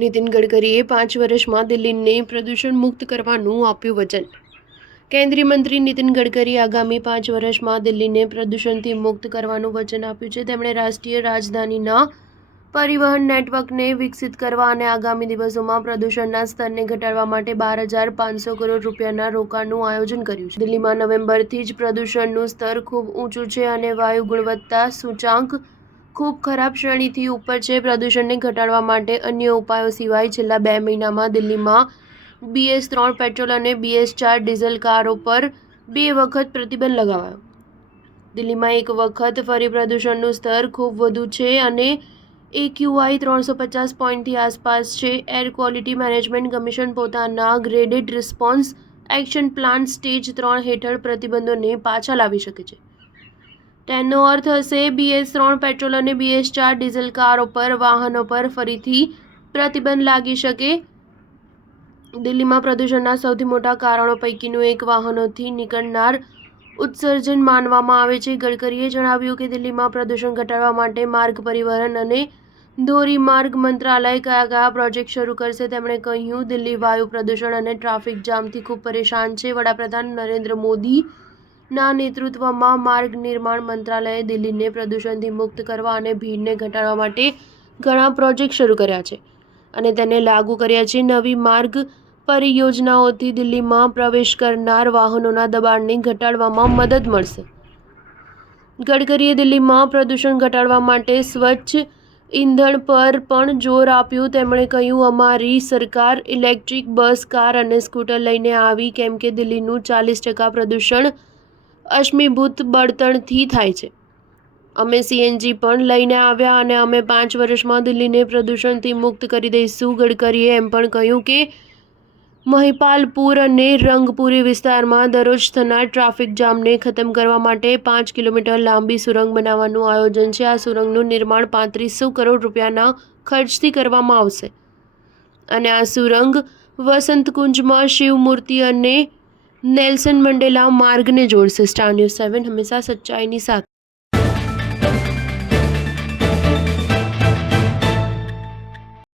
નીતિન ગડકરીએ 5 વર્ષમાં દિલ્હીને પ્રદૂષણ મુક્ત કરવાનું આપ્યું વચન. કેન્દ્રીય મંત્રી નીતિન ગડકરીએ આગામી 5 વર્ષમાં દિલ્હીને પ્રદૂષણથી મુક્ત કરવાનું વચન આપ્યું છે. તેમણે રાષ્ટ્રીય રાજધાનીના પરિવહન નેટવર્કને વિકસિત કરવા અને આગામી દિવસોમાં પ્રદૂષણના સ્તરને ઘટાડવા માટે 12,500 કરોડ રૂપિયાના રોકાણનું આયોજન કર્યું છે. દિલ્હીમાં નવેમ્બરથી જ પ્રદૂષણનું સ્તર ખૂબ ઊંચું છે અને વાયુ ગુણવત્તા સૂચાંક ખૂબ ખરાબ શ્રેણીથી ઉપર છે. પ્રદૂષણને ઘટાડવા માટે અન્ય ઉપાયો સિવાય છેલ્લા 2 મહિનામાં દિલ્હીમાં BS3 પેટ્રોલ અને BS4 ડીઝલ કારો પર 2 વખત પ્રતિબંધ લગાવાયો. દિલ્હીમાં એક વખત ફરી પ્રદૂષણનું સ્તર ખૂબ વધુ છે અને AQI 350 પોઈન્ટથી આસપાસ છે. એર ક્વોલિટી મેનેજમેન્ટ કમિશન પોતાના graded response action plan stage 3 હેઠળ પ્રતિબંધોને પાછા લાવી શકે છે. તેનો અર્થ હશે BS3 પેટ્રોલ અને BS4 ડીઝલ કારો પર વાહનો પર ફરીથી પ્રતિબંધ લાગી શકે. દિલ્હીમાં પ્રદૂષણના સૌથી મોટા કારણો પૈકીનું એક વાહનોથી નીકળનાર ઉત્સર્જન માનવામાં આવે છે. ગડકરીએ જણાવ્યું કે દિલ્હીમાં પ્રદૂષણ ઘટાડવા માટે માર્ગ પરિવહન અને ધોરીમાર્ગ મંત્રાલય કયા પ્રોજેક્ટ શરૂ કરશે. તેમણે કહ્યું, દિલ્હી વાયુ પ્રદૂષણ અને ટ્રાફિક જામથી ખૂબ પરેશાન છે. વડાપ્રધાન નરેન્દ્ર મોદીના નેતૃત્વમાં માર્ગ નિર્માણ મંત્રાલયે દિલ્હીને પ્રદૂષણથી મુક્ત કરવા અને ભીડને ઘટાડવા માટે ઘણા પ્રોજેક્ટ શરૂ કર્યા છે અને તેને લાગુ કર્યા છે. નવી માર્ગ પરિયોજનાઓથી દિલ્હીમાં પ્રવેશ કરનાર વાહનોના દબાણને ઘટાડવામાં મદદ મળશે. ગડકરીએ દિલ્હીમાં પ્રદૂષણ ઘટાડવા માટે સ્વચ્છ ઇંધણ પર પણ જોર આપ્યું. તેમણે કહ્યું, અમારી સરકાર ઇલેક્ટ્રિક બસ, કાર અને સ્કૂટર લઈને આવી કેમ કે દિલ્હીનું 40% પ્રદૂષણ અશ્મિભૂત બળતણથી થાય છે. અમે CNG પણ લઈને આવ્યા અને અમે 5 વર્ષમાં દિલ્હીને પ્રદૂષણથી મુક્ત કરી દઈશું. ગડકરીએ એમ પણ કહ્યું કે મહિપાલપુર અને રંગપુરી વિસ્તારમાં દરરોજ થનાર ટ્રાફિક જામને ખતમ કરવા માટે 5 કિલોમીટર લાંબી સુરંગ બનાવવાનું આયોજન છે. આ સુરંગનું નિર્માણ 3500 કરોડ રૂપિયાના ખર્ચથી કરવામાં આવશે અને આ સુરંગ વસંતકુંજમાં શિવ મૂર્તિ અને નેલ્સન મંડેલા માર્ગને જોડશે. સ્ટાર ન્યૂઝ 7 હંમેશા સચ્ચાઈની સાથે.